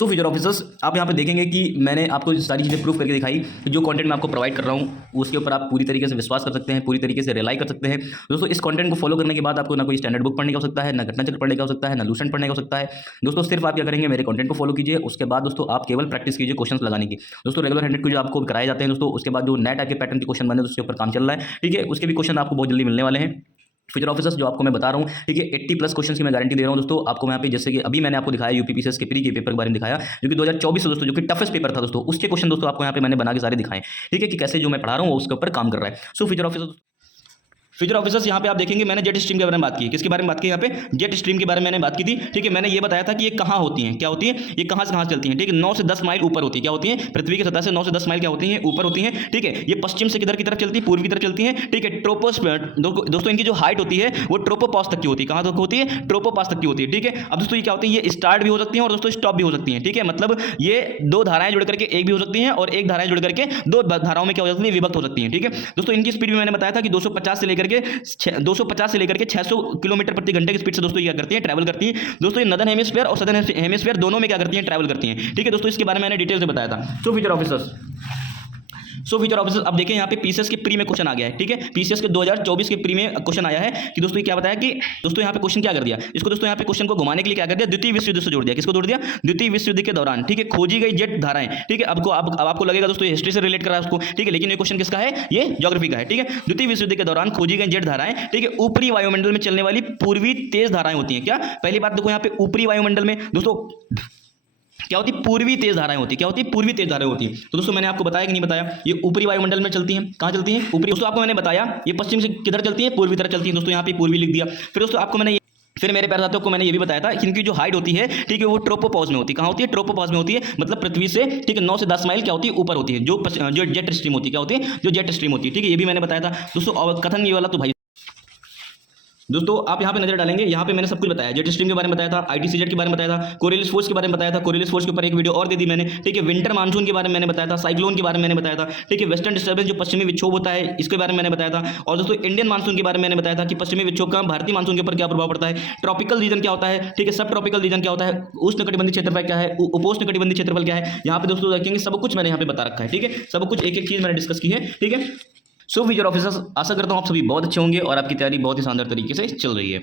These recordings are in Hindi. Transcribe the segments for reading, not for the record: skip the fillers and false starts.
सो फ्यूचर ऑफिसर्स, आप यहाँ पे देखेंगे कि मैंने आपको सारी चीज़ें प्रूफ करके दिखाई कि जो कंटेंट मैं आपको प्रोवाइड कर रहा हूँ उसके ऊपर आप पूरी तरीके से विश्वास कर सकते हैं, पूरी तरीके से रिलाई कर सकते हैं। दोस्तों, इस कंटेंट को फॉलो करने के बाद आपको ना कोई स्टैंडर्ड बुक पढ़ने का हो सकता है, ना घटना चक्र पढ़ने का हो सकता है, ना लूसेंट पढ़ने का हो सकता है। दोस्तों, सिर्फ आप क्या करेंगे, मेरे कंटेंट को फॉलो कीजिए। उसके बाद दोस्तों आप केवल प्रैक्टिस कीजिए क्वेश्चन लगाने की। दोस्तों, रेगुलर 100 जो आपको कराए जाते हैं दोस्तों, उसके बाद जो नेट आके पैटर्न के क्वेश्चन बने उसके ऊपर काम चल रहा है, ठीक है। उसके भी क्वेश्चन आपको बहुत जल्दी मिलने वाले हैं फ्यूचर ऑफिसर्स, जो आपको मैं बता रहा हूँ, ठीक है। 80+ क्वेश्चन की मैं गारंटी दे रहा हूँ दोस्तों आपको मैं यहाँ पे। जैसे कि अभी मैंने आपको दिखाया यूपीपीसीएस के प्री के पेपर के बारे में दिखाया, जो कि 2024 दोस्तों, जो कि टफेस्ट पेपर था दोस्तों, उसके क्वेश्चन दोस्तों आपको यहाँ पे मैंने बना के सारे दिखाए, ठीक है, कि कैसे जो मैं पढ़ा रहा हूँ उसके ऊपर काम कर रहा है। सो फ्यूचर ऑफिसर्स यहाँ पे आप देखेंगे मैंने जेट स्ट्रीम के बारे में बात की। किसके बारे में बात की? यहाँ पे जेट स्ट्रीम के बारे में मैंने बात की थी, ठीक है। मैंने ये बताया था कि ये कहाँ होती हैं, क्या होती है, ये कहाँ से कहाँ चलती हैं, ठीक है। 9 से 10 माइल ऊपर होती है, क्या होती है, पृथ्वी की सतह से 9 से 10 माइल क्या होती हैं, ऊपर होती हैं, ठीक है। ये पश्चिम से किधर की तरफ चलती है, पूर्व की तरफ चलती है, ठीक है। दोस्तों इनकी जो हाइट होती है वो ट्रोपोपास तक की होती है। कहाँ तक होती है? ट्रोपोपास तक की होती है, ठीक है। अब दोस्तों ये क्या होती है, ये स्टार्ट भी हो सकती है और दोस्तों स्टॉप भी हो सकती है, ठीक है। मतलब ये दो धाराएं जुड़ करके एक भी हो सकती हैं और एक धाराएं जुड़ करके दो धाराओं में क्या हो सकती है, विभक्त हो सकती हैं, ठीक है। दोस्तों इनकी स्पीड भी मैंने बताया था कि 250 से लेकर के 600 किलोमीटर प्रति घंटे की स्पीड से दोस्तों ये क्या करती है, ट्रैवल करती है। दोस्तों ये नॉर्दर्न हेमिस्फीयर और सदर्न हेमिस्फीयर दोनों में क्या करती हैं, ट्रैवल करती हैं, ठीक है। दोस्तों इसके बारे में मैंने डिटेल से बताया था। सो फ्यूचर ऑफिसर्स अब देखें यहाँ पे पीसीएस के प्री में क्वेश्चन आ गया है, ठीक है। पीसीएस के 2024 के प्री में क्वेश्चन आया है कि दोस्तों ये क्या बताया कि दोस्तों यहाँ पे क्वेश्चन क्या कर दिया, इसको दोस्तों यहाँ पे क्वेश्चन को घुमाने के लिए क्या कर दिया, द्वितीय विश्व युद्ध से जोड़ दिया। किसको जोड़ दिया? द्वितीय विश्व युद्ध के दौरान, ठीक है, खोजी गई जेट धाराएं, ठीक है। अब आपको लगेगा दोस्तों ये हिस्ट्री से रिलेट कर रहा है उसको, ठीक है, लेकिन ये क्वेश्चन किसका है, ये ज्योग्राफी का है, ठीक है। द्वितीय विश्व युद्ध के दौरान खोजी गई जेट धाराएं, ठीक है, ऊपरी वायुमंडल में चलने वाली पूर्वी तेज धाराएं होती हैं। क्या? पहली बात देखो यहाँ पे ऊपरी वायुमंडल में दोस्तों क्या होती है, पूर्वी तेज धाराएं होती है। क्या होती है? पूर्वी तेज धाराएं होती है। तो दोस्तों मैंने आपको बताया कि नहीं बताया, ये ऊपरी वायुमंडल में चलती हैं। कहाँ चलती हैं? ऊपरी। दोस्तों आपको मैंने बताया ये पश्चिम से किधर चलती है, पूर्वी तरफ चलती है। दोस्तों यहाँ पे पूर्वी लिख दिया। फिर दोस्तों आपको मैंने फिर मेरे प्यारे साथियों को मैंने ये भी बताया था कि इनकी जो हाइट होती है, ठीक है, वो ट्रोपोपॉज में होती है। कहाँ होती है? ट्रोपोपॉज में होती है, मतलब पृथ्वी से, ठीक है, 9 से 10 माइल क्या होती है, ऊपर होती है। जो जेट स्ट्रीम होती है, क्या होती है, जो जेट स्ट्रीम होती है, ठीक है। ये भी मैंने बताया था दोस्तों। और कथन ये वाला तो भाई दोस्तों आप यहाँ पे नजर डालेंगे, यहाँ पे मैंने सब कुछ बताया, जेट स्ट्रीम के बारे में बताया था, आईटीसीजेड के बारे में बताया था, कोरियलिस फोर्स के बारे में बताया था, कोरियलिस फोर्स के ऊपर एक वीडियो और दे दी मैंने, ठीक है। विंटर मानसून के बारे में मैंने बताया था, साइक्लोन के बारे में मैंने बताया था, ठीक है। वेस्टर्न डिस्टर्बेंस जो पश्चिमी विक्षोभ होता है इसके बारे में मैंने बताया था। और दोस्तों इंडियन मानसून के बारे में मैंने बताया था कि पश्चिमी विक्षोभ का भारतीय मानसून के ऊपर क्या प्रभाव पड़ता है। ट्रॉपिकल रीजन क्या होता है, ठीक है, सब ट्रॉपिकल रीजन क्या होता है, उष्णकटिबंधीय क्षेत्रफल क्या है, उपोष्णकटिबंधीय क्षेत्रफल क्या है, यहाँ पे दोस्तों देखेंगे सब कुछ मैंने यहाँ पे बता रखा है, ठीक है। सब कुछ एक एक चीज मैंने डिस्कस की है, ठीक है। सो फ्यूचर ऑफिसर्स, आशा करता हूँ आप सभी बहुत अच्छे होंगे और आपकी तैयारी बहुत ही शानदार तरीके से चल रही है।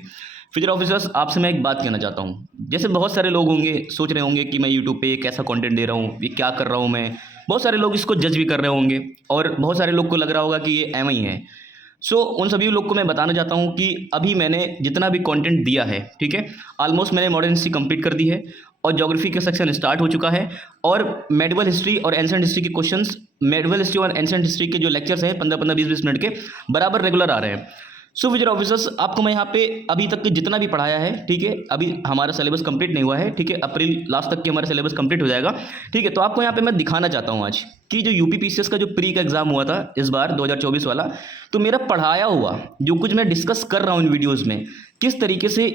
फ्यूचर ऑफिसर्स, आपसे मैं एक बात कहना चाहता हूँ। जैसे बहुत सारे लोग होंगे सोच रहे होंगे कि मैं यूट्यूब पे कैसा कंटेंट दे रहा हूँ, ये क्या कर रहा हूँ मैं। बहुत सारे लोग इसको जज भी कर रहे होंगे और बहुत सारे लोग को लग रहा होगा कि ये एम ही है। सो उन सभी लोग को मैं बताना चाहता हूँ कि अभी मैंने जितना भी कंटेंट दिया है, ठीक है, ऑलमोस्ट मैंने मॉडर्न हिस्ट्री कंप्लीट कर दी है और ज्योग्राफी का सेक्शन स्टार्ट हो चुका है। और मेडिवल हिस्ट्री और एंशिएंट हिस्ट्री के क्वेश्चंस, मेडिवल हिस्ट्री और एंशिएंट हिस्ट्री के जो लेक्चर्स हैं 15-15, 20-20 मिनट के बराबर रेगुलर आ रहे हैं। सो फ्यूचर ऑफिसर्स, आपको मैं यहाँ पे अभी तक जितना भी पढ़ाया है, ठीक है, अभी हमारा सिलेबस कंप्लीट नहीं हुआ है, ठीक है, अप्रैल लास्ट तक के हमारा सिलेबस कंप्लीट हो जाएगा, ठीक है। तो आपको यहाँ पे मैं दिखाना चाहता हूँ आज कि जो यूपीपीसीएस का जो प्री का एग्जाम हुआ था इस बार 2024 वाला, तो मेरा पढ़ाया हुआ जो कुछ मैं डिस्कस कर रहा हूँ इन वीडियोज़ में, किस तरीके से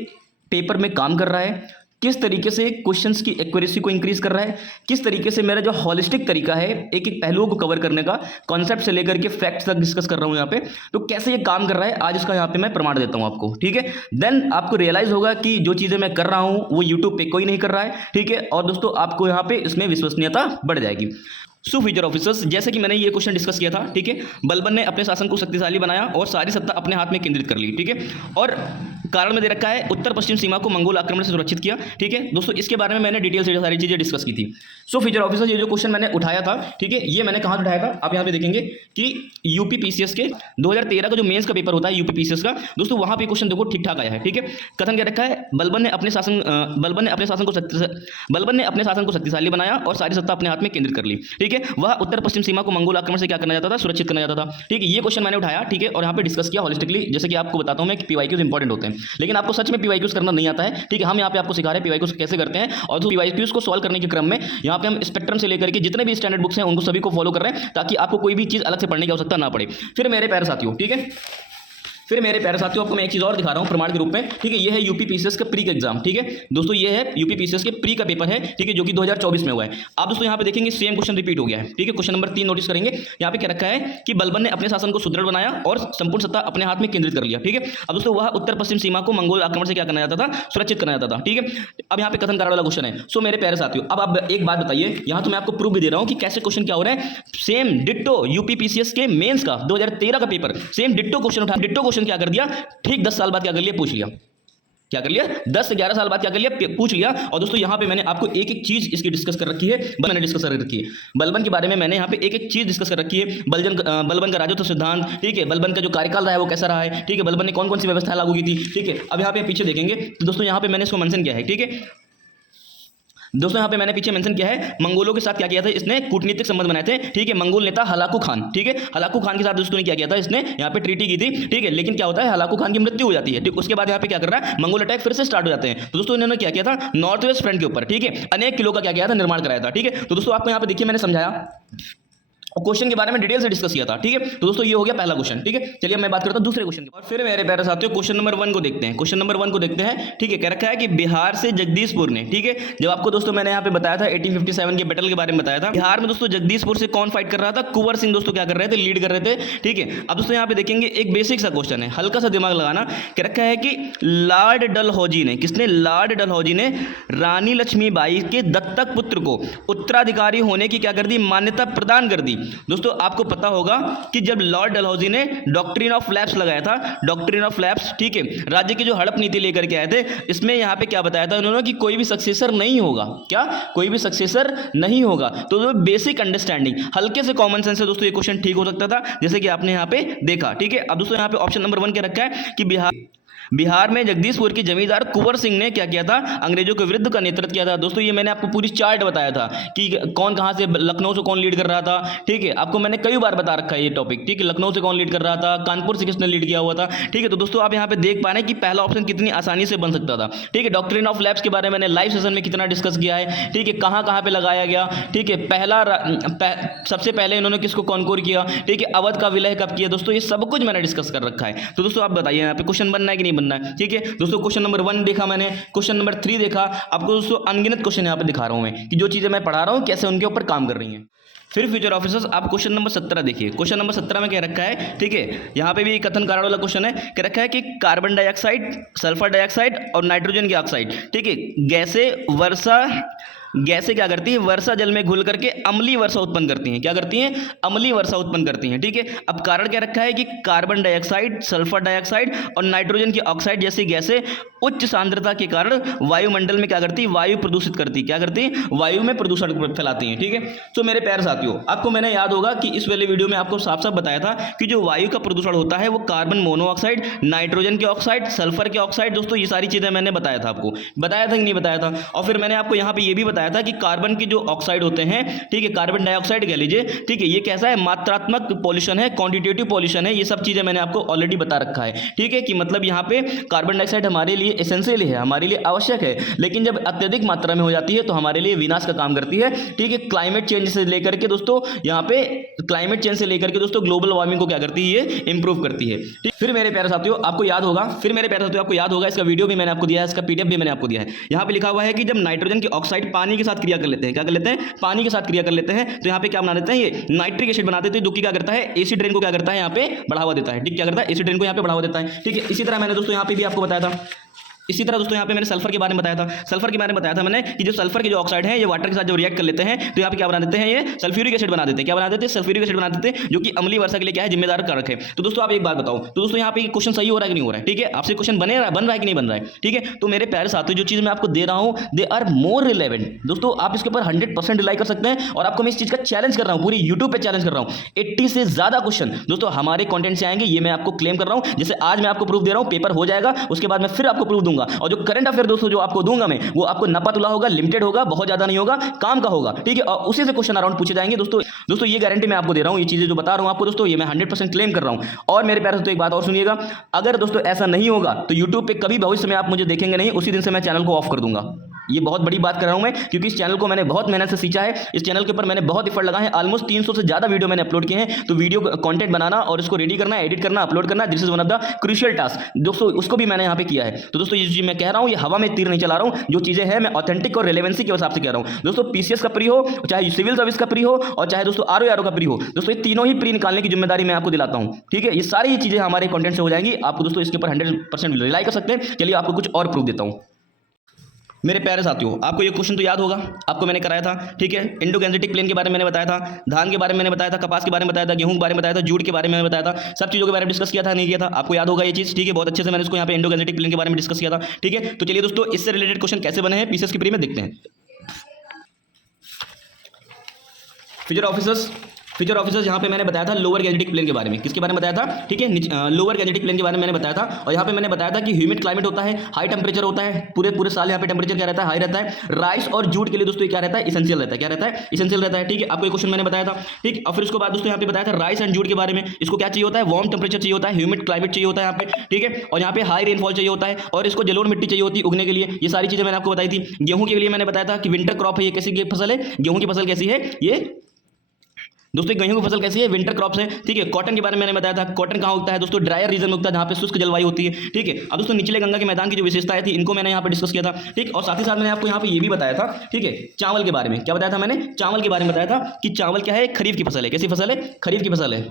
पेपर में काम कर रहा है, किस तरीके से क्वेश्चंस की एक्यूरेसी को इंक्रीज कर रहा है, किस तरीके से मेरा जो हॉलिस्टिक तरीका है एक एक पहलुओं को कवर करने का, कॉन्सेप्ट से लेकर के फैक्ट्स तक डिस्कस कर रहा हूं यहाँ पे, तो कैसे ये काम कर रहा है आज इसका यहाँ पे मैं प्रमाण देता हूं आपको, ठीक है। देन आपको रियलाइज होगा कि जो चीज़ें मैं कर रहा हूं वो यूट्यूब पे कोई नहीं कर रहा है, ठीक है। और दोस्तों आपको यहाँ पे इसमें विश्वसनीयता बढ़ जाएगी। सो फ्यूचर ऑफिसर्स, जैसे कि मैंने ये क्वेश्चन डिस्कस किया था, ठीक है, बलबन ने अपने शासन को शक्तिशाली बनाया और सारी सत्ता अपने हाथ में केंद्रित कर ली, ठीक है। और कारण में दे रखा है उत्तर पश्चिम सीमा को मंगोल आक्रमण से सुरक्षित किया, ठीक है। दोस्तों इसके बारे में मैंने डिटेल से सारी चीजें डिस्कस की थी। सो फ्यूचर ऑफिसर्स, ये जो क्वेश्चन मैंने उठाया था, ठीक है, ये मैंने कहाँ उठाया था, आप यहाँ पे देखेंगे कि यूपीपीसीएस के 2013 का जो मेंस का पेपर होता है यूपीपीसीएस का, दोस्तों वहां पे क्वेश्चन देखो ठीक ठाक आया है, ठीक है। कथन क्या रखा है, बलबन ने अपने शासन को शक्तिशाली बनाया और सारी सत्ता अपने हाथ में केंद्रित कर ली, ठीक है। वह उत्तर पश्चिम सीमा को मंगोल आक्रमण से क्या करना चाहता था, सुरक्षित करना चाहता था, ठीक है। ये क्वेश्चन मैंने उठाया, ठीक है, और यहाँ पे डिस्कस किया हॉलिस्टिकली। जैसे कि आपको बताता हूँ मैं कि पीवाईक्यूज इंपॉर्टेंट होते हैं, लेकिन आपको सच में पीवाईक्यूज करना नहीं आता है, ठीक है। हम यहाँ पे आपको सिखा रहे हैं पीवाईक्यूज कैसे करते हैं, और पीवाईक्यूज को सॉल्व करने के क्रम में यहाँ पे हम स्पेक्ट्रम से लेकर के जितने भी स्टैंडर्ड बुक्स हैं उनको सभी को फॉलो कर रहे हैं ताकि आपको कोई भी चीज़ अलग से पढ़ने की आवश्यकता ना पड़े। फिर मेरे प्यारे साथियों, ठीक है, फिर मेरे प्यारे साथियों आपको मैं एक चीज़ और दिखा रहा हूँ प्रमाण के रूप में, ठीक है। ये है यूपी पीसीएस का प्री का एग्जाम, ठीक है दोस्तों। ये है यूपी पीसीएस के प्री का पेपर है, ठीक है, जो कि 2024 में हुआ है। आप दोस्तों यहाँ पे देखेंगे सेम क्वेश्चन रिपीट हो गया है, ठीक है। क्वेश्चन नंबर 3 नोटिस करेंगे, यहाँ पे क्या रखा है कि बलबन ने अपने शासन को सुदृढ़ बनाया और संपूर्ण सत्ता अपने हाथ में केंद्रित कर लिया, ठीक है। अब दोस्तों वह उत्तर पश्चिम सीमा को मंगोल आक्रमण से क्या करना जाता था, सुरक्षित करना जाता था, ठीक है। अब यहाँ पे कथन कार्य वाला क्वेश्चन है। सो मेरे प्यारे साथियों अब आप एक बात बताइए, यहाँ तो मैं आपको प्रूफ भी दे रहा हूँ कि कैसे क्वेश्चन क्या हो रहा है। सेम डिट्टो यूपी पीसीएस के मेंस का 2013 का पेपर, सेम डिट्टो क्वेश्चन उठा, डिट्टो क्वेश्चन क्या कर दिया, ठीक 10 साल बाद क्या कर लिया, पूछ लिया। क्या कर लिया, 10 से 11 साल बाद क्या कर लिया, पूछ लिया। और दोस्तों यहाँ पे मैंने आपको एक एक चीज इसकी डिस्कस कर रखी है, मैंने डिस्कस कर रखी है बलबन के बारे में। मैंने यहाँ पे एक एक चीज डिस्कस कर रखी है, बलबन का राजत्व सिद्धांत, ठीक है, बलबन का जो कार्यकाल रहा है वो कैसा रहा है, ठीक है, बलबन ने कौन कौन सी व्यवस्था लागू की थी, ठीक है। अब यहाँ पे पीछे देखेंगे तो दोस्तों यहाँ पे मैंने इसको मेंशन किया है, ठीक है दोस्तों। यहाँ पे मैंने पीछे मेंशन किया है मंगोलों के साथ क्या किया था, इसने कूटनीतिक संबंध बनाए थे, ठीक है। मंगोल नेता हलाकू खान, ठीक है, हलाकू खान के साथ दोस्तों ने क्या किया था, इसने यहाँ पे ट्रीटी की थी, ठीक है। लेकिन क्या होता है, हलाकू खान की मृत्यु हो जाती है, ठीक। उसके बाद यहाँ पे क्या कर रहा है, मंगोल अटैक फिर से स्टार्ट हो जाते हैं। तो दोस्तों इन्होंने क्या किया था, नॉर्थ वेस्ट फ्रंट के ऊपर, ठीक है, अनेक किलो का क्या किया था, निर्माण कराया था, ठीक है। तो दोस्तों आपको यहाँ पे देखिए मैंने समझाया और क्वेश्चन के बारे में डिटेल से डिस्कस किया था, ठीक है। तो दोस्तों ये हो गया पहला क्वेश्चन, ठीक है। चलिए मैं बात करता हूं दूसरे क्वेश्चन की। और फिर मेरे प्यारे साथियों क्वेश्चन नंबर 1 को देखते हैं। क्वेश्चन नंबर 1 को देखते हैं, ठीक है। कह रखा है कि बिहार से जगदीशपुर ने, ठीक है, जब आपको दोस्तों मैंने यहाँ पे बताया था 1857 के बैटल के बारे में बताया था, बिहार में दोस्तों जगदीशपुर से कौन फाइट कर रहा था, कुंवर सिंह दोस्तों क्या कर रहे थे, लीड कर रहे थे, ठीक है। अब दोस्तों यहाँ पे देखेंगे एक बेसिक सा क्वेश्चन है, हल्का सा दिमाग लगाना। कह रखा है कि लॉर्ड डलहौजी ने, किसने, लॉर्ड डलहौजी ने रानी लक्ष्मीबाई के दत्तक पुत्र को उत्तराधिकारी होने की क्या कर दी, मान्यता प्रदान कर दी। दोस्तों आपको पता होगा कि जब लॉर्ड डलहौजी ने डॉक्ट्रिन ऑफ लैप्स लगाया था, डॉक्ट्रिन ऑफ लैप्स, ठीक है, राज्य की जो हड़प नीति लेकर के आए थे, इसमें यहाँ पे क्या बताया था उन्होंने कि कोई भी सक्सेसर नहीं होगा, क्या, कोई भी सक्सेसर नहीं होगा। तो बेसिक अंडरस्टैंडिंग, हल्के से कॉमन सेंस से दोस्तों ये क्वेश्चन ठीक हो सकता था, जैसे कि आपने यहाँ पे देखा, ठीक है। अब दोस्तों यहाँ पे ऑप्शन नंबर 1 के रखा है कि बिहार में जगदीशपुर के जमींदार कुंवर सिंह ने क्या किया था, अंग्रेजों के विरुद्ध का नेतृत्व किया था। दोस्तों ये मैंने आपको पूरी चार्ट बताया था कि कौन कहां से, लखनऊ से कौन लीड कर रहा था, ठीक है। आपको मैंने कई बार बता रखा है ये टॉपिक, ठीक है। लखनऊ से कौन लीड कर रहा था, कानपुर से किसने लीड किया हुआ था, ठीक है। तो दोस्तों आप यहाँ पे देख पा रहे हैं कि पहला ऑप्शन कितनी आसानी से बन सकता था, ठीक है। डॉक्ट्रिन ऑफ लैप्स के बारे में मैंने लाइव सेशन में कितना डिस्कस किया है, ठीक है, कहाँ कहाँ पे लगाया गया, ठीक है। सबसे पहले इन्होंने किसको कॉन्कोर किया, ठीक है, अवध का विलय कब किया, दोस्तों ये सब कुछ मैंने डिस्कस कर रखा है। तो दोस्तों आप बताइए यहाँ पे क्वेश्चन बनना है कि नहीं बनना है, ठीक है। दोस्तों क्वेश्चन नंबर 1 देखा मैंने, क्वेश्चन नंबर 3 देखा। आपको दोस्तों अनगिनत क्वेश्चन यहाँ पे दिखा रहा हूं मैं कि जो चीजें मैं पढ़ा रहा हूं कैसे उनके ऊपर काम कर रही हैं। फिर फ्यूचर ऑफिसर्स, आप क्वेश्चन नंबर 17 देखिए। क्वेश्चन नंबर 17 में क्या रखा है, ठीक है, यहाँ पे भी कथन कारण वाला क्वेश्चन है। क्या रखा है कि कार्बन डाइऑक्साइड, सल्फर डाइऑक्साइड और नाइट्रोजन की ऑक्साइड, ठीक है, गैसें क्या करती है, वर्षा जल में घुल करके अम्लीय वर्षा उत्पन्न करती हैं, क्या करती हैं, अम्लीय वर्षा उत्पन्न करती हैं, ठीक है। अब कारण क्या रखा है कि कार्बन डाइऑक्साइड, सल्फर डाइऑक्साइड और नाइट्रोजन की ऑक्साइड जैसी गैसें उच्च सांद्रता के कारण वायुमंडल में क्या करती है, वायु प्रदूषित करती है, क्या करती है, वायु में प्रदूषण फैलाती हैं, ठीक है। तो मेरे प्यारे साथियों आपको मैंने याद होगा कि इस वाले वीडियो में आपको साफ साफ बताया था कि जो वायु का प्रदूषण होता है वो कार्बन मोनोऑक्साइड, नाइट्रोजन के ऑक्साइड, सल्फर के ऑक्साइड, दोस्तों ये सारी चीजें मैंने बताया था, आपको बताया था कि नहीं बताया था। और फिर मैंने आपको यहाँ पे ये भी बताया था कि कार्बन के जो ऑक्साइड होते हैं, ठीक है, कार्बन डाइऑक्साइड कह लीजिए, ठीक है, ये कैसा है, मात्रात्मक पॉल्यूशन है, क्वांटिटेटिव पॉल्यूशन है, ये सब चीजें मैंने आपको ऑलरेडी बता रखा है, ठीक है। कि मतलब यहाँ पे कार्बन डाइऑक्साइड हमारे लिए एसेंशियल है, हमारे लिए आवश्यक है, लेकिन जब अत्यधिक मात्रा में हो जाती है तो हमारे लिए विनाश का काम करती है, ठीक है। क्लाइमेट चेंज से लेकर के दोस्तों यहाँ पे क्लाइमेट चेंज से लेकर के दोस्तों ग्लोबल वार्मिंग को क्या करती है, ये इंप्रूव करती है, ठीक। फिर मेरे प्यारे साथियों आपको याद होगा, इसका वीडियो भी मैंने आपको दिया है, इसका पीडीएफ भी मैंने आपको दिया है। यहाँ पे लिखा हुआ है कि जब नाइट्रोजन की ऑक्साइड पानी के साथ क्रिया कर लेते हैं, क्या कर लेते हैं, पानी के साथ क्रिया कर लेते हैं, तो यहाँ पे क्या बना देते हैं, ये नाइट्रिक एसिड बना देते हैं, जो कि क्या करता है, एसिड रेन को क्या करता है, यहाँ पे बढ़ावा देता है, ठीक, क्या करता है, एसिड रेन को यहाँ पे बढ़ावा देता है, ठीक है। इसी तरह मैंने दोस्तों यहाँ पे भी आपको बताया था, इसी तरह दोस्तों यहाँ पे मैंने सल्फर के बारे में बताया था, सल्फर के बारे में बताया था मैंने कि जो सल्फर के जो ऑक्साइड है ये वाटर के साथ जब रिएक्ट कर लेते हैं तो यहाँ पे क्या बना देते हैं, ये सल्फ्यूरिक एसिड बना देते हैं, क्या बना देते हैं, सल्फ्यूरिक एसिड बना देते हैं, जो कि अम्लीय वर्षा के लिए क्या है, जिम्मेदार कारक है। तो दोस्तों आप एक बात बताओ, तो दोस्तों यहाँ पे क्वेश्चन सही हो रहा है कि नहीं हो रहा है, ठीक है, आपसे क्वेश्चन बन रहा है कि नहीं बन रहा है, ठीक है। तो मेरे प्यारे साथियों जो चीज मैं आपको दे रहा हूँ दे आर मोर रिलेवेंट, दोस्तों आप इसके ऊपर 100% रिलाई कर सकते हैं, और आपको मैं इस चीज का चैलेंज कर रहा हूँ, पूरी यूट्यूब पे चैलेंज कर रहा हूँ। 80 से ज्यादा क्वेश्चन दोस्तों हमारे कंटेंट से आएंगे, ये मैं आपको क्लेम कर रहा हूँ। जैसे आज मैं आपको प्रूफ दे रहा हूँ, पेपर हो जाएगा, उसके बाद मैं फिर आपको प्रूफ दूंगा, और जो करंट अफेयर दोस्तों जो आपको दूंगा मैं, वो आपको नपा तुला होगा, लिमिटेड होगा, बहुत ज्यादा नहीं होगा, काम का होगा, ठीक है। और उसी से क्वेश्चन अराउंड पूछे जाएंगे दोस्तों ये गारंटी मैं आपको दे रहा हूं, ये चीजें जो बता रहा हूं आपको दोस्तों, ये मैं 100% क्लेम कर रहा हूं। और मेरे प्यारे दोस्तों एक बात और सुनिएगा, अगर दोस्तों ऐसा नहीं होगा तो यूट्यूब पे कभी भविष्य में आप मुझे देखेंगे नहीं, उसी दिन से मैं चैनल को ऑफ कर दूंगा। ये बहुत बड़ी बात कर रहा हूं मैं, क्योंकि इस चैनल को मैंने बहुत मेहनत से सींचा है। इस चैनल के ऊपर मैंने बहुत एफर्ट लगाए हैं। ऑलमोस्ट 300 से ज़्यादा वीडियो मैंने अपलोड किए हैं। तो वीडियो कंटेंट बनाना और इसको रेडी करना, एडिट करना, अपलोड करना, this is one of the crucial task दोस्तों, उसको भी मैंने यहाँ पे किया है। तो दोस्तों ये चीज़ मैं कह रहा हूँ, ये हवा में तीर नहीं चला रहा हूँ। जो चीज़ें हैं मैं ऑथेंटिक और रिलेवेंसी के हिसाब से कह रहा हूँ दोस्तों। पीसीएस का प्री हो, चाहे सिविल सर्विस का प्री हो, और चाहे दोस्तों आरओ का प्री हो, दोस्तों ये तीनों ही प्री निकालने की जिम्मेदारी मैं आपको दिलाता हूँ। ठीक है, ये सारी चीज़ें हमारे कंटेंट से हो जाएंगी। आपको दोस्तों इसके ऊपर 100% रिलाई कर सकते हैं। चलिए आपको कुछ और प्रूफ देता हूँ। मेरे प्यारे साथियों, आपको ये क्वेश्चन तो याद होगा, आपको मैंने कराया था। ठीक है, इंडोगैंजेटिक प्लेन के बारे में मैंने बताया था, धान के बारे में मैंने बताया था, कपास के बारे में बताया था, गेहूं के बारे में बताया था, जूट के बारे में बताया था, सब चीज़ों के बारे में डिस्कस किया था, नहीं किया था, आपको याद होगा ये चीज़। ठीक है, बहुत अच्छे से मैंने इसको यहाँ पे इंडोगैंजेटिक प्लेन के बारे में डिस्कस किया था। ठीक है, तो चलिए दोस्तों इससे रिलेटेड क्वेश्चन कैसे बने हैं पीसीएस की प्री में देखते हैं। फ्यूचर ऑफिसर्स यहाँ पे मैंने बताया था लोअर गैजेटिक प्लेन के बारे में। किसके बारे में बताया था? ठीक है, लोअर गैजेटिक प्लेन के बारे में मैंने बताया था। और यहाँ पे मैंने बताया था कि ह्यूमिड क्लाइमेट होता है, हाई टेम्परेचर होता है, पूरे साल यहाँ पे टेम्परेचर क्या रहता है? हाई रहता है। राइस और जूट के लिए दोस्तों क्या रहता है? इसेंशियल रहता है। क्या रहता है? इसेंशियल रहता है। ठीक है, आपको एक क्वेश्चन मैंने बताया था। ठीक, और फिर उसके बाद दोस्तों यहाँ पे बताया था राइस एंड जूट के बारे में। इसको क्या चाहिए होता है? वार्म टेम्परेचर चाहिए होता है, ह्यूमिड क्लाइमेट चाहिए होता है यहाँ पे। ठीक है, और यहाँ पे हाई रेनफॉल चाहिए होता है, और इसको जलोढ़ मिट्टी चाहिए होती है उगने के लिए। ये सारी चीजें मैंने आपको बताई थी। गेहूं के लिए मैंने बताया था कि विंटर क्रॉप है, ये कैसी फसल है? गेहूं की फसल कैसी है ये दोस्तों? गेहूं की फसल कैसी है? विंटर क्रॉप्स है। ठीक है, कॉटन के बारे में मैंने बताया था। कॉटन कहाँ उगता है दोस्तों? ड्रायर रीजन में उगता है, जहाँ पे शुष्क जलवायु होती है। ठीक है, अब दोस्तों निचले गंगा के मैदान की जो विशेषताएं थी, इनको मैंने यहाँ पे डिस्कस किया था। ठीक, और साथ ही साथ मैंने आपको यहाँ पे ये भी बताया था। ठीक है, चावल के बारे में क्या बताया था मैंने? चावल के बारे में बताया था कि चावल क्या है? खरीफ की फसल है। कैसी फसल है? खरीफ की फसल है।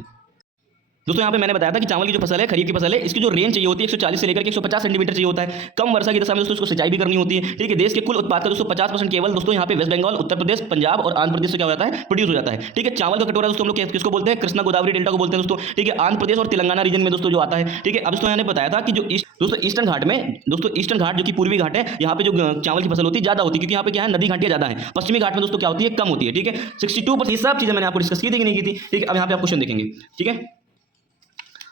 दोस्तों यहाँ पे मैंने बताया था कि चावल की जो फसल है, खरीफ की फसल है, इसकी जो रेंज चाहिए होती है 140 से लेकर के 150 सेंटीमीटर चाहिए होता है। कम वर्षा की दशा में दोस्तों इसको सिंचाई भी करनी होती है। ठीक है, देश के कुल उत्पाद का दोस्तों 50% केवल दोस्तों यहाँ पे वेस्ट बंगाल, उत्तर प्रदेश, पंजाब और आंध्र प्रदेश से क्या हो जाता है? प्रोड्यूस हो जाता है। ठीक है, चावल का कटोरा दोस्तों हम लोग किसको बोलते हैं? कृष्णा गोदावरी डेल्टा को बोलते हैं दोस्तों। ठीक है, आंध्र प्रदेश और तेलंगाना रीजन में दोस्तों जो आता है। ठीक है, अब दोस्तों मैंने बताया था कि जो दोस्तों ईस्टर्न घाट में, दोस्तों ईस्टर्न घाट जो कि पूर्वी घाट है, यहाँ पे जो चावल की फसल होती है ज्यादा होती है, क्योंकि यहाँ पे क्या है? नदी घाटियां ज्यादा है। पश्चिमी घाट में दोस्तों क्या होती है? कम होती है। ठीक है, 62%। सब चीजें मैंने आपको डिस्कस की थी कि नहीं की थी? ठीक है, अब यहाँ पे आप क्वेश्चन देखेंगे। ठीक है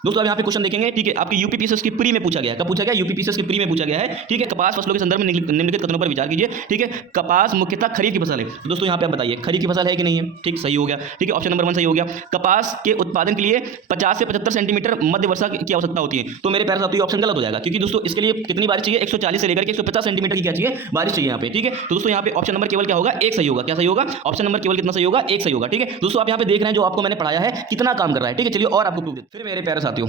दोस्तों, अब यहाँ पे क्वेश्चन देखेंगे। ठीक है, आपकी यूपी पीसीएस की प्री में पूछा गया है। कब पूछा गया? यूपी पीसीएस की प्री में पूछा गया है। ठीक है, कपास फसलों के संदर्भ में निम्नलिखित कथनों पर विचार कीजिए। ठीक है, कपास मुख्यतः खरीफ की फसल है। तो दोस्तों यहाँ पे आप बताइए खरीफ की फसल है कि नहीं है? ठीक, सही हो गया। ठीक है, ऑप्शन नंबर 1 सही हो गया। कपास के उत्पादन के लिए 50 से 75 सेंटीमीटर मध्य वर्षा की आवश्यकता होती है। तो मेरे प्यारे साथियों ऑप्शन गलत हो जाएगा, क्योंकि दोस्तों इसके लिए कितनी बारिश चाहिए? 140 से लेकर के 150 सेंटीमीटर की क्या चाहिए? बारिश चाहिए यहाँ पे। ठीक है, तो दोस्तों यहाँ पे ऑप्शन नंबर केवल क्या होगा? 1 सही होगा। क्या सही होगा? ऑप्शन नंबर केवल कितना सही होगा? 1 सही होगा। ठीक है दोस्तों, आप यहाँ पे देख रहे हैं जो आपको मैंने पढ़ाया है कितना काम कर रहा है। ठीक है, चलिए और आपको प्रूफ देते हैं। फिर मेरे प्यारे साथियों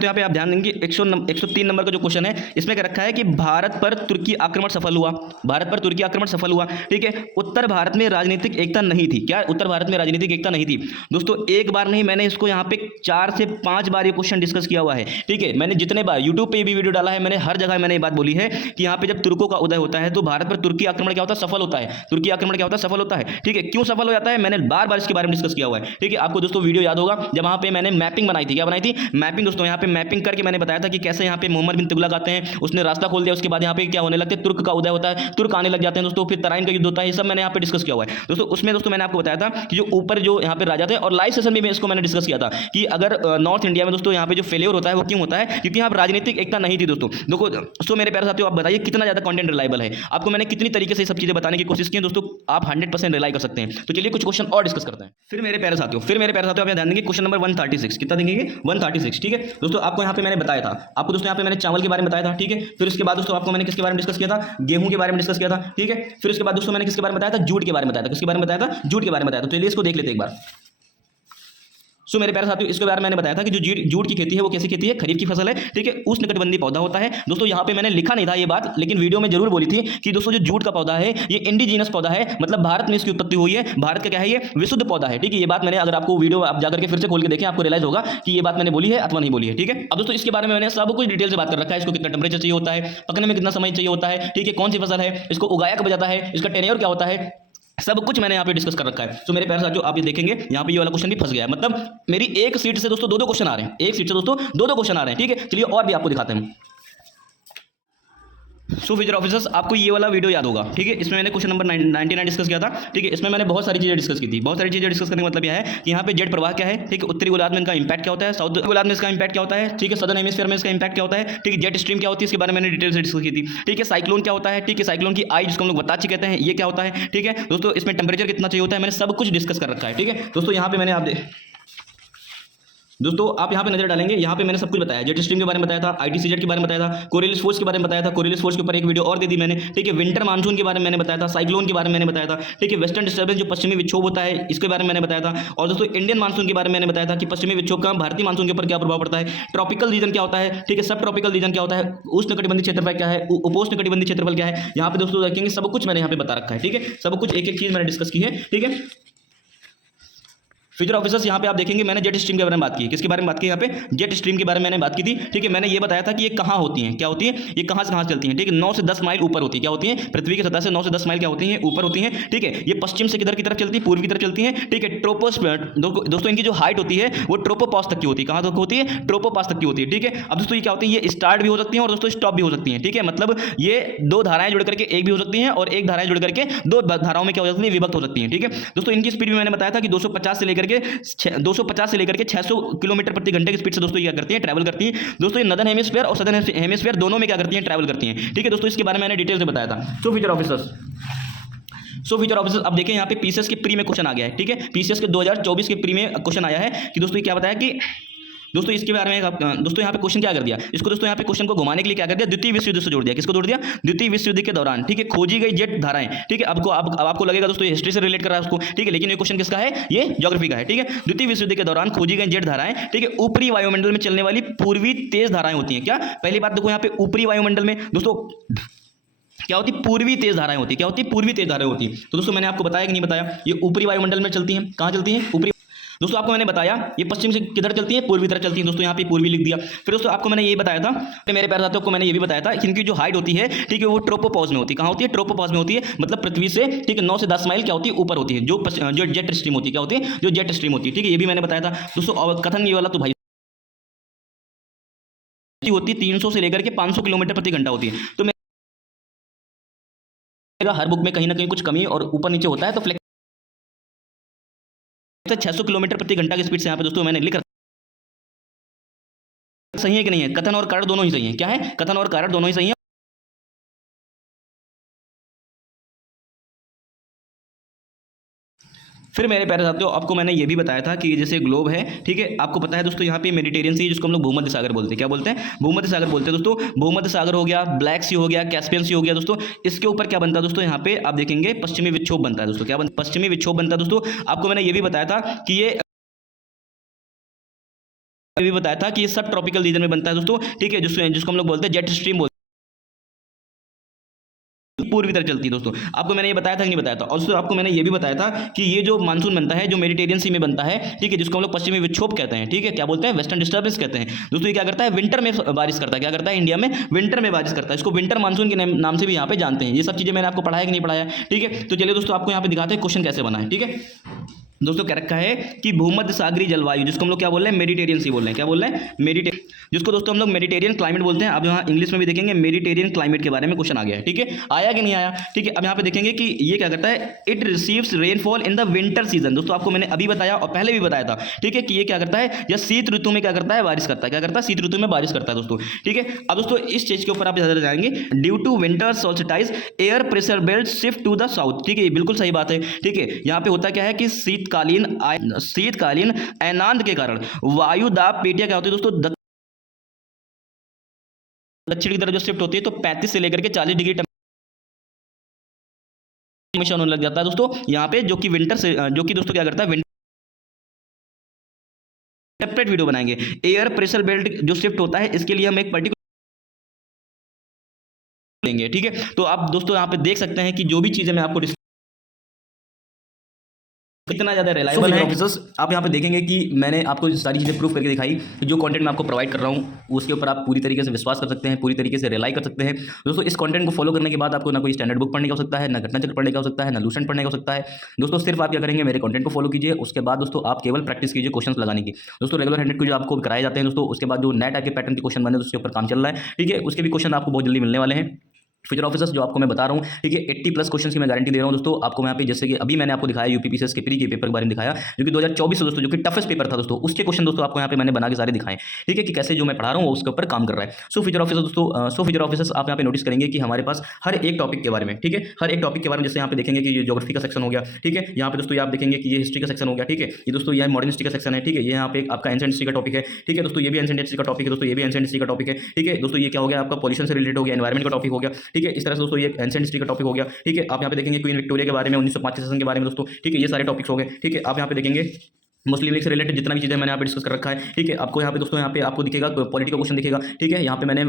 यहाँ पे आप ध्यान देंगे 103 नंबर का जो क्वेश्चन है, इसमें क्या रखा है कि भारत पर तुर्की आक्रमण सफल हुआ। भारत पर तुर्की आक्रमण सफल हुआ। ठीक है, उत्तर भारत में राजनीतिक एकता नहीं थी। क्या उत्तर भारत में राजनीतिक एकता नहीं थी? दोस्तों एक बार नहीं, मैंने इसको यहाँ पे 4 से 5 बार ये क्वेश्चन डिस्कस किया हुआ है। ठीक है, मैंने जितने बार यूट्यूब पे भी वीडियो डाला है, मैंने हर जगह मैंने ये बात बोली है कि यहाँ पे जब तुर्कों का उदय होता है तो भारत पर तुर्की आक्रमण क्या होता है? सफल होता है। तुर्की आक्रमण क्या होता है? सफल होता है। ठीक है, क्यों सफल हो जाता है? मैंने बार बार इसके बारे में डिस्कस किया हुआ है। ठीक है, आपको दोस्तों वीडियो याद होगा जब वहाँ पे मैंने मैपिंग बनाई थी। क्या बनाई थी? मैपिंग। दोस्तों यहाँ पे मैपिंग करके मैंने बताया था कि कैसे यहाँ पे मोहम्मद बिन तुगलक आते हैं, उसने रास्ता खोल दिया, उसके बाद यहाँ पे क्या होने लगते हैं? तुर्क का उदय होता है, तुर्क आने लग जाते हैं दोस्तों, फिर तराइन का युद्ध होता है। ये सब मैंने यहाँ पे डिस्कस किया हुआ है दोस्तों। उसमें दोस्तों मैंने आपको बताया था कि जो ऊपर जो यहाँ पे राजा थे, और लाइव सेशन में इसको मैंने डिस्कस किया था कि अगर नॉर्थ इंडिया में दोस्तों यहाँ पे जो फेलियर होता है वो क्यों होता है? क्योंकि यहाँ राजनीतिक एकता नहीं थी दोस्तों। दोस्तों मेरे प्यारे साथियों आप बताइए कितना ज्यादा कंटेंट रिलायबल है? आपको मैंने कितनी तरीके से सब चीजें बताने की कोशिश की है दोस्तों, आप 100% रिलाई कर सकते हैं। तो चलिए कुछ क्वेश्चन और डिस्कस करते हैं। फिर मेरे प्यारे साथियों आप ध्यान देंगे क्वेश्चन नंबर 136। कितना देंगे? 136। ठीक है दोस्तों, आपको यहाँ पे मैंने बताया था, आपको दोस्तों यहाँ पे मैंने चावल के बारे में बताया था। ठीक है, फिर उसके बाद दोस्तों आपको मैंने किसके बारे में डिस्कस किया था? गेहूं के बारे में डिस्कस किया था। ठीक है, फिर उसके बाद दोस्तों मैंने किसके बारे में बताया था? जूट के बारे में बताया था। किसके बारे में बताया था? जूट के बारे में बताया था। तो चलिए इसको देख लेते हैं एक बार। सो मेरे प्यारे साथियों इसके बारे में मैंने बताया था कि जो जूट की खेती है वो कैसी खेती है? खरीफ की फसल है। ठीक है, उष्णकटिबंधीय पौधा होता है दोस्तों। यहाँ पे मैंने लिखा नहीं था ये बात, लेकिन वीडियो में जरूर बोली थी कि दोस्तों जो जूट का पौधा है ये इंडिजीनस पौधा है, मतलब भारत में इसकी उत्पत्ति हुई है। भारत का क्या है? ये विशुद्ध पौधा है। ठीक है, ये बात मैंने, अगर आपको वीडियो आप जाकर के फिर से खोल के देखें, आपको रियलाइज होगा कि ये बात मैंने बोली है अथवा नहीं बोली है। ठीक है, अब दोस्तों इसके बारे में मैंने सब कुछ डिटेल से बात कर रखा है। इसको कितना टेम्परेचर चाहिए होता है, पकने में कितना समय चाहिए होता है, ठीक है, कौन सी फसल है, इसको उगाया कब जाता है, इसका टेन्योर क्या होता है, सब कुछ मैंने यहाँ पे डिस्कस कर रखा है। तो मेरे प्यारे साथियों आप ये देखेंगे यहाँ पे ये वाला क्वेश्चन भी फंस गया है, मतलब मेरी एक सीट से दोस्तों दो क्वेश्चन आ रहे हैं, एक सीट से दोस्तों दो क्वेश्चन आ रहे हैं। ठीक है, चलिए और भी आपको दिखाते हैं। सो फ्यूचर ऑफिसर्स आपको ये वाला वीडियो याद होगा। ठीक है, इसमें मैंने क्वेश्चन नंबर 99 डिस्कस किया था। ठीक है, इसमें मैंने बहुत सारी चीजें डिस्कस की थी। बहुत सारी चीजें डिस्कस करने का मतलब यह है कि यहाँ पे जेट प्रवाह क्या है, ठीक है, उत्तरी गोलार्ध में इसका इंपैक्ट क्या होता है, साउथ गोलार्ध में इसका इंपैक्ट क्या होता है, ठीक है, सदर्न हेमिस्फीयर में इसका इंपैक्ट क्या होता है, ठीक है, जेट स्ट्रीम क्या होती है इसके बारे में मैंने डिटेल से डिस्कस की थी। ठीक है, साइक्लोन क्या होता है, ठीक है, साइक्लोन की आई जिसको हम लोग बताची कहते हैं, ये क्या होता है। ठीक है दोस्तों, इसमें टेम्परेचर कितना चाहिए होता है, मैंने सब कुछ डिस्कस कर रखा है। ठीक है दोस्तों, यहाँ पे मैंने आप दोस्तों आप यहाँ पे नजर डालेंगे, यहाँ पे मैंने सब कुछ बताया, जेट स्ट्रीम के बारे में बताया था, आईटीसीजेड के बारे में बताया था, कोरियलिस फोर्स के बारे में बताया था, कोरियलिस फोर्स के ऊपर एक वीडियो और दे दी मैंने, ठीक है। विंटर मानसून के बारे में मैंने बताया था, साइक्लोन के बारे में मैंने बताया था, ठीक है। वेस्टर्न डिस्टर्बेंस जो पश्चिमी विक्षोभ होता है इसके बारे में मैंने बताया था। और दोस्तों इंडियन मानसून के बारे में मैंने बताया था कि पश्चिमी विक्षोभ का भारतीय मानसून के ऊपर क्या प्रभाव पड़ता है, ट्रॉपिकल रीजन क्या होता है, ठीक है, सब ट्रॉपिकल रीजन क्या होता है, उष्णकटिबंधीय क्षेत्रफल क्या है, उपोष्णकटिबंधीय क्षेत्रफल क्या है, यहाँ पे दोस्तों देखेंगे सब कुछ मैंने यहाँ पे बता रखा है, ठीक है। सब कुछ एक एक चीज मैंने डिस्कस की है, ठीक है। फ्यूचर ऑफिसर्स यहाँ पे आप देखेंगे मैंने जेट स्ट्रीम के बारे में बात की, किसके बारे में बात की, यहाँ पे जेट स्ट्रीम के बारे में मैंने बात की थी, ठीक है। मैंने ये बताया था कि ये कहाँ होती हैं, क्या होती है, ये कहाँ से कहाँ चलती हैं, ठीक है। 9 से 10 माइल ऊपर होती है, क्या होती है, पृथ्वी की सतह से 9 से 10 माइल क्या होती हैं, ऊपर होती हैं, ठीक है। ये पश्चिम से किधर की तरफ चलती है, पूर्व की तरफ चलती है, ठीक है। दोस्तों इनकी जो हाइट होती है वो ट्रोपोपास तक की होती है, कहाँ तक होती है, ट्रोपोपास तक की होती है, ठीक है। अब दोस्तों ये क्या होती है, ये स्टार्ट भी हो सकती है और दोस्तों स्टॉप भी हो सकती है, ठीक है। मतलब ये दो धाराएं जुड़ करके एक भी हो सकती हैं और एक धाराएं जुड़ करके दो धाराओं में क्या हो सकती है, विभक्त हो सकती हैं, ठीक है। दोस्तों इनकी स्पीड भी मैंने बताया था कि 250 से लेकर के 600 किलोमीटर प्रति घंटे की स्पीड से दोस्तों ये क्या करती हैं, ट्रैवल करती हैं। दोस्तों ये नदर्न हेमिस्फीयर और सदर्न हेमिस्फीयर दोनों में क्या करती हैं, ट्रैवल करती हैं, ठीक है। दोस्तों इसके बारे में मैंने डिटेल से बताया था। सो फ्यूचर ऑफिसर्स अब देखें यहाँ पे पीसीएस के प्री में क्वेश्चन आ गया है, ठीक है। पीसीएस के 2024 के प्री में क्वेश्चन आया है कि दोस्तों ये क्या बताया कि दोस्तों इसके बारे में दोस्तों यहाँ पे क्वेश्चन क्या कर दिया, इसको दोस्तों यहाँ पे क्वेश्चन को घुमाने के लिए क्या कर दिया, द्वितीय विश्व युद्ध से जोड़ दिया, किसको जोड़ दिया, द्वितीय विश्व युद्ध के दौरान, ठीक है, खोजी गई जेट धाराएं, ठीक है। अब आपको लगेगा दोस्तों ये हिस्ट्री से रिलेट कर रहा है उसको, ठीक है, लेकिन ये क्वेश्चन किसका है, ये ज्योग्राफी का है, ठीक है। द्वितीय विश्व युद्ध के दौरान खोजी गई जेट धाराएं, ठीक है, ऊपरी वायुमंडल में चलने वाली पूर्वी तेज धाराएं होती हैं। क्या पहली बात देखो यहाँ पे ऊपरी वायुमंडल में दोस्तों क्या होती है, पूर्वी तेज धाराएं होती है, क्या होती है, पूर्वी तेज धाराएं होती है। तो दोस्तों मैंने आपको बताया कि नहीं बताया, ये ऊपरी वायुमंडल में चलती हैं, कहाँ चलती हैं, ऊपरी। दोस्तों आपको मैंने बताया ये पश्चिम से किधर चलती है, पूर्वी तरफ चलती है, दोस्तों यहाँ पे पूर्वी लिख दिया। फिर दोस्तों आपको मैंने ये बताया था, मेरे प्यारे साथियों को मैंने ये भी बताया था कि इनकी जो हाइट होती है, ठीक है, वो ट्रोपोपॉज में होती है, कहाँ होती है, ट्रोपोपॉज में होती है, मतलब पृथ्वी से, ठीक है, 9 से 10 माइल क्या होती है, ऊपर होती है, जो जेट स्ट्रीम होती है, क्या होती है, जो जेट स्ट्रीम होती है, ठीक है। ये भी मैंने बताया था दोस्तों। और कथन ये वाला तो भाई होती है 300 से लेकर के 500 किलोमीटर प्रति घंटा होती है। तो मेरा हर बुक में कहीं ना कहीं कुछ कमी और ऊपर नीचे होता है, तो 600 किलोमीटर प्रति घंटा की स्पीड से यहाँ पे दोस्तों मैंने लिख रखा, सही है कि नहीं है, कथन और कारण दोनों ही सही है, क्या है, कथन और कारण दोनों ही सही है। फिर मेरे प्यारे साथियों आपको मैंने ये भी बताया था कि जैसे ग्लोब है, ठीक है, आपको पता है दोस्तों यहाँ पे मेडिटेरियन सी जिसको हम लोग भूमध्य सागर बोलते हैं, क्या बोलते हैं, भूमध्य सागर बोलते हैं दोस्तों। भूमध्य सागर हो गया, ब्लैक सी हो गया, कैस्पियन सी हो गया दोस्तों। इसके ऊपर क्या बनता है दोस्तों, यहाँ पे आप देखेंगे पश्चिमी विक्षोभ बनता है दोस्तों, क्या बनता है, पश्चिमी विक्षोभ बनता है दोस्तों। आपको मैंने ये भी बताया था कि ये सब ट्रॉपिकल रीजन में बनता है दोस्तों, ठीक है, जिसको हम लोग बोलते हैं जेट स्ट्रीम बोलते हैं, पूर्वी तरफ चलती है दोस्तों। आपको मैंने ये बताया था कि नहीं बताया था। और दोस्तों आपको मैंने ये भी बताया था कि ये जो मानसून बनता है जो मेडिटेरियन सी में बनता है, ठीक है, जिसको हम लोग पश्चिमी विक्षोभ कहते हैं, ठीक है, क्या बोलते हैं, वेस्टर्न डिस्टर्बेंस कहते हैं दोस्तों। ये क्या करता है, विंटर में बारिश करता है, क्या करता है, इंडिया में विंटर में बारिश करता है। इसको विंटर मानसून के नाम से भी यहाँ पे जानते हैं। ये सब चीजें मैंने आपको पढ़ाया कि नहीं पढ़ाया, ठीक है। तो चलिए दोस्तों आपको यहाँ पे दिखाते हैं क्वेश्चन कैसे बना है, ठीक है। दोस्तों क्या रखा है कि भूमध्य सागरीय जलवायु, जिसको हम लोग क्या बोल रहे हैं, मेडिटेरियन सी बोल रहे हैं, क्या बोल रहे हैं, मेडिटेरियन, जिसको दोस्तों हम लोग मेडिटेरियन क्लाइमेट बोलते हैं। अब यहाँ इंग्लिश में भी देखेंगे मेडिटेरियन क्लाइमेट के बारे में क्वेश्चन आ गया है, ठीक है, आया कि नहीं आया, ठीक है। अब यहाँ पे देखेंगे कि ये क्या करता है, it receives rainfall in the winter season. दोस्तों आपको मैंने अभी बताया और पहले भी बताया था, ठीक है, कि ये क्या करता है, या शीत ऋतु में क्या करता है, बारिश करता है, क्या करता है, शीत ऋतु में बारिश करता है दोस्तों, ठीक है। अब दोस्तों इस चीज के ऊपर आप ज्यादा जाएंगे, due to winter solstice air pressure belt shift to the south, ठीक है, ये बिल्कुल सही बात है, ठीक है। यहाँ पे होता क्या है कि शीतकालीन ऐनांद के कारण वायु दाब पेटियां क्या होती है दोस्तों, दक्षिण की तरफ जो शिफ्ट होती है, तो 35 से लेकर के 40 डिग्री टेंपरेचर होने लग जाता है दोस्तों यहाँ पे, जो कि विंटर से, जो कि दोस्तों क्या करता है, विंटर सेपरेट वीडियो बनाएंगे। एयर प्रेशर बेल्ट जो शिफ्ट होता है इसके लिए हम एक पर्टिकुलर लेंगे, ठीक है। तो आप दोस्तों यहाँ पे देख सकते हैं कि जो भी चीजें मैं आपको कितना ज़्यादा रिलायबल है ऑफिसर्स। आप यहाँ पे देखेंगे कि मैंने आपको सारी चीज़ें प्रूफ करके दिखाई, जो कंटेंट मैं आपको प्रोवाइड कर रहा हूँ उसके ऊपर आप पूरी तरीके से विश्वास कर सकते हैं, पूरी तरीके से रिलाई कर सकते हैं दोस्तों। इस कंटेंट को फॉलो करने के बाद आपको ना कोई स्टैंडर्ड बुक पढ़ने का हो सकता है, ना घटना चक्र पढ़ने का हो सकता है, ना लूसेंट पढ़ने का हो सकता है दोस्तों। सिर्फ आप क्या करेंगे, मेरे कंटेंट को फॉलो कीजिए, उसके बाद दोस्तों आप केवल प्रैक्टिस कीजिए क्वेश्चन लगाने की दोस्तों। रेगुलर 100 जो आपको कराए जाते हैं दोस्तों, उसके बाद जो नए टाइप के पैटर्न के क्वेश्चन बने उसके ऊपर काम चल रहा है, ठीक है, उसके भी क्वेश्चन आपको बहुत जल्दी मिलने वाले हैं। फ्यूचर ऑफिसर्स जो आपको मैं बता रहा हूँ, ठीक है, 80+ क्वेश्चन की मैं गारंटी दे रहा हूँ दोस्तों आपको यहाँ पे। जैसे कि अभी मैंने आपको दिखाया यूपीपीसीएस के प्री के पेपर के बारे में दिखाया, जो कि 2024 से दोस्तों, जो कि टफेस्ट पेपर था दोस्तों, उसके क्वेश्चन दोस्तों आपको यहाँ पे मैंने बना के सारे दिखाए, ठीक है, कि कैसे जो मैं पढ़ा रहा हूँ उसके ऊपर काम कर रहा है। सो फ्यूचर ऑफिसर दोस्तों, फ्यूचर ऑफिसर्स आप यहाँ पे नोटिस करेंगे कि हमारे पास हर एक टॉपिक के बारे में, ठीक है, हर एक टॉपिक के बारे में, जैसे यहाँ पे देखेंगे कि ये ज्योग्राफी का सेक्शन हो गया, ठीक है, यहाँ पे दोस्तों ये आप देखेंगे कि ये हिस्ट्री का सेक्शन हो गया, ठीक है, ये दोस्तों ये मॉडर्न हिस्ट्री का सेक्शन है, ठीक है, ये यहाँ पे आपका एंशिएंट हिस्ट्री का टॉपिक है, ठीक है दोस्तों, ये भी एंशिएंट हिस्ट्री का टॉपिक है दोस्तों, ये भी एंशिएंट हिस्ट्री का टॉपिक है, ठीक है दोस्तों, ये क्या हो गया आपका पॉल्यूशन से रिलेटेड हो गया, एनवायरमेंट का टॉपिक हो गया, ठीक है, इस तरह से दोस्तों ये एंशिएंट हिस्ट्री का टॉपिक हो गया, ठीक है। आप यहाँ पे देखेंगे क्वीन विक्टोरिया के बारे में, 1905 के सेशन के बारे में दोस्तों, ठीक है, ये सारे टॉपिक्स हो गए, ठीक है। आप यहाँ पे देखेंगे मुस्लिम लीग से रिलेटेड जितना भी चीज़ें मैंने यहाँ पे डिस्कस कर रखा है, ठीक है। आपको यहाँ पे दोस्तों, यहाँ पे आपको दिखेगा पॉलिटिकल क्वेश्चन दिखेगा, ठीक है। यहाँ पे मैंने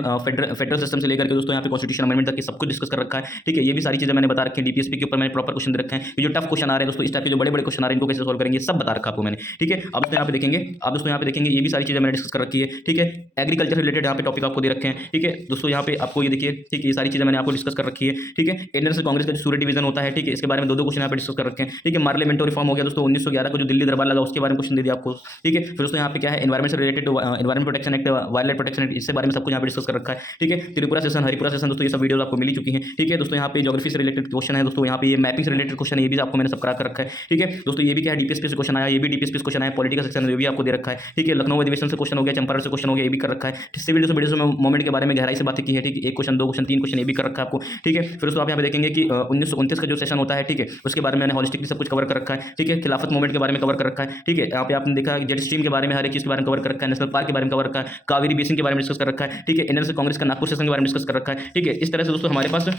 फेडरल सिस्टम से लेकर के दोस्तों यहाँ पे कॉन्स्टिट्यूशन अमेंडमेंट तक सब कुछ डिस्कस कर रखा है, ठीक है। ये भी सारी चीज़ें मैंने बता रखी है। डीपीएसपी के ऊपर मैंने प्रॉपर क्वेश्चन दे रखे हैं, ये जो टफ क्वेश्चन आ रहे हैं दोस्तों, इस टाइप के जो बड़े बड़े क्वेश्चन आ रहे हैं इनको कैसे सॉल्व करेंगे सब बता रखा आपको मैंने, ठीक है। अब दोस्तों यहाँ पे देखेंगे, आप दोस्तों यहाँ पे देखेंगे ये भी सारी चीज़ें मैंने डिस्कस कर रखी है, ठीक है। एग्रीकल्चर रिलेटेड यहाँ पे टॉपिक आपको दे रखे हैं, ठीक है दोस्तों। यहाँ पे आपको ये देखिए, ठीक है, ये सारी चीज़ें मैंने आपको डिस्कस कर रखी है, ठीक है। इंडियन नेशनल कांग्रेस का जो सूर्य डिवीजन होता है, ठीक है, इसके बारे में दो क्वेश्चन यहाँ पे डिस्कस कर रखे हैं, ठीक है। पार्लियामेंटरी रिफॉर्म हो गया दोस्तों, 1911 को जो दिल्ली दरबार लगा उसके बारे में क्वेश्चन दे दिया आपको, ठीक है। फिर दोस्तों यहाँ पे क्या है, एनवायरमेंट से related environment protection act, wild protection act, इसके बारे में सब कुछ यहाँ पे डिस्कस कर रखा है, ठीक है। त्रिपुरा सेशन, हरिपुरा सेशन दोस्तों, ये सब वीडियोस आपको मिल चुकी हैं, ठीक है दोस्तों। यहाँ पे ज्योग्राफी से रिलेटेड क्वेश्चन है दोस्तों, यहाँ पे ये मैपिंग से रिलेटेड क्वेश्चन है, ये भी आपको मैंने सब करा कर रखा है, ठीक है दोस्तों। ये भी क्या है, डीपीएसपी से क्वेश्चन आया, ये भी डीपीएसपी से क्वेश्चन आया, पॉलिटिकल सेक्शन ये भी आपको दे रखा है, ठीक है। लखनऊ अधिवेशन से क्वेश्चन हो गया, चंपारण से क्वेश्चन हो गया, ये भी कर रखा है। सिविल डिसोबीडियंस मूवमेंट के बारे में गहराई से बात की है, ठीक है। 1 क्वेश्चन 2 क्वेश्चन 3 क्वेश्चन ये भी कर रखा है आपको, ठीक है। फिर दोस्तों आप यहाँ पे देखेंगे कि 1929 का जो सेशन होता है, ठीक है, उसके बारे में मैंने हॉलिस्टिकली सब कुछ कवर कर रखा है, ठीक है। खिलाफत मूवमेंट के बारे में कवर कर रखा है, ठीक है। यहाँ पे आपने देखा जेट स्ट्रीम के बारे में हर एक चीज़ के बारे में कवर कर रखा है, नेशनल पार्क के बारे में कवर रखा है, कावेरी बेसिन के बारे में डिस्कस कर रखा है, ठीक है। इंडियन नेशनल कांग्रेस का नागपुर सेशन के बारे में डिस्कस कर रखा है, ठीक है। इस तरह से दोस्तों हमारे पास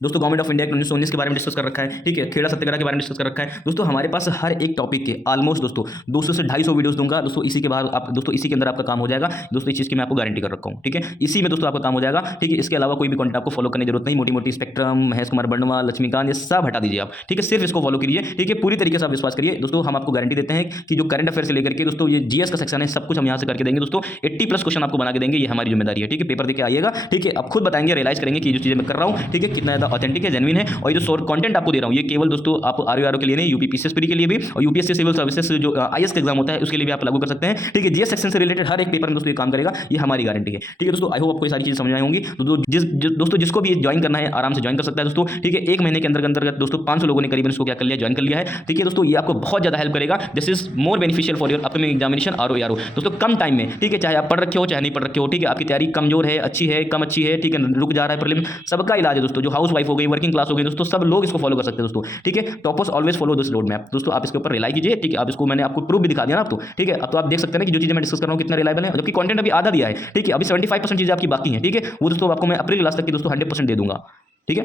दोस्तों गवर्नमेंट ऑफ इंडिया के 1919 के बारे में डिस्कस कर रखा है, ठीक है। खेड़ा सत्याग्रह के बारे में डिस्कस कर रखा है दोस्तों। हमारे पास हर एक टॉपिक के ऑलमोस्ट दोस्तों 200 से 250 वीडियोस दूंगा दोस्तों। इसी के बाद आप दोस्तों, इसी के अंदर आपका काम हो जाएगा दोस्तों। इस चीज़ की मैं आपको गारंटी कर रखा हूँ, ठीक है। इसी में दोस्तों आपका काम हो जाएगा, ठीक है। इसके अलावा कोई भी कंटेंट आपको फॉलो करने की जरूरत नहीं। मोटी मोटी स्पेक्ट्रम, महेश कुमार वर्मा, लक्ष्मीकांत, ये सब हटा दीजिए आप, ठीक है। सिर्फ इसको फॉलो करिए, ठीक है। पूरी तरीके से आप विश्वास करिए दोस्तों। हम आपको गारंटी देते हैं कि जो करंट अफेयर से लेकर के दोस्तों ये जीएस का सेक्शन है, सब कुछ हम यहाँ से करके देंगे दोस्तों। 80+ क्वेश्चन आपको बना के देंगे, ये हमारी जिम्मेदारी है, ठीक है। पेपर देके आइएगा, ठीक है। आप खुद बताएंगे, रियलाइज करेंगे कि जो चीज़ें मैं कर रहा हूँ, ठीक है, कितना ज़्यादा ऑथेंटिक है, जेन्युइन है। और ये जो कंटेंट आपको दे रहा हूँ, ये केवल दोस्तों आप आरओ के लिए नहीं, यूपीपीसीएस प्री के लिए भी और यूपीएससी सिविल सर्विसेज जो आईएएस का एग्जाम होता है उसके लिए भी आप लागू कर सकते हैं, ठीक है। जीएस सेक्शन से रिलेटेड हर एक पेपर में दोस्तों ये काम करेगा, ये हमारी गारंटी है, ठीक है दोस्तों। आई होप आपको ये सारी चीज़ समझ आई होंगी। तो दोस्तों जिसको भी ज्वाइन करना है आराम से ज्वाइन कर सकता है दोस्तों, ठीक है। 1 महीने के अंतर्गत दोस्तों 500 लोगों ने करीबन इसको क्या कर लिया, ज्वाइन कर लिया है, ठीक है दोस्तों। ये आपको बहुत ज़्यादा हेल्प करेगा। This is more beneficial for your upcoming examination RO दोस्तों, कम टाइम में, ठीक है। चाहे आप पढ़ रखे हो चाहे नहीं पढ़ रखे हो, ठीक है। आपकी तैयारी कमजोर है, अच्छी है, कम अच्छी है, ठीक है, रुक जा रहा है प्रीलिम, सबका इलाज है दोस्तों। जो हाउस वाइफ हो गई, वर्किंग क्लास हो गई दोस्तों, सब लोग इसको फॉलो कर सकते हैं दोस्तों, ठीक है। Toppers always follow this road map दोस्तों। आप इसके ऊपर रिलाई कीजिए, ठीक है। आप इसको मैंने आपको प्रूफ भी दिखा दिया ना, आप तो ठीक है। अब तो आप देख सकते हैं कि जो चीज़ें मैं डिस्कस कर रहा हूँ कितना रिलायबल है, जबकि कंटेंट अभी आधा दिया है, ठीक है। अभी 75% चीज़ें आपकी बाकी हैं, ठीक है। वो दोस्तों आपको मैं अप्रैल लास्ट तक की दोस्तों 100% दे दूंगा, ठीक है।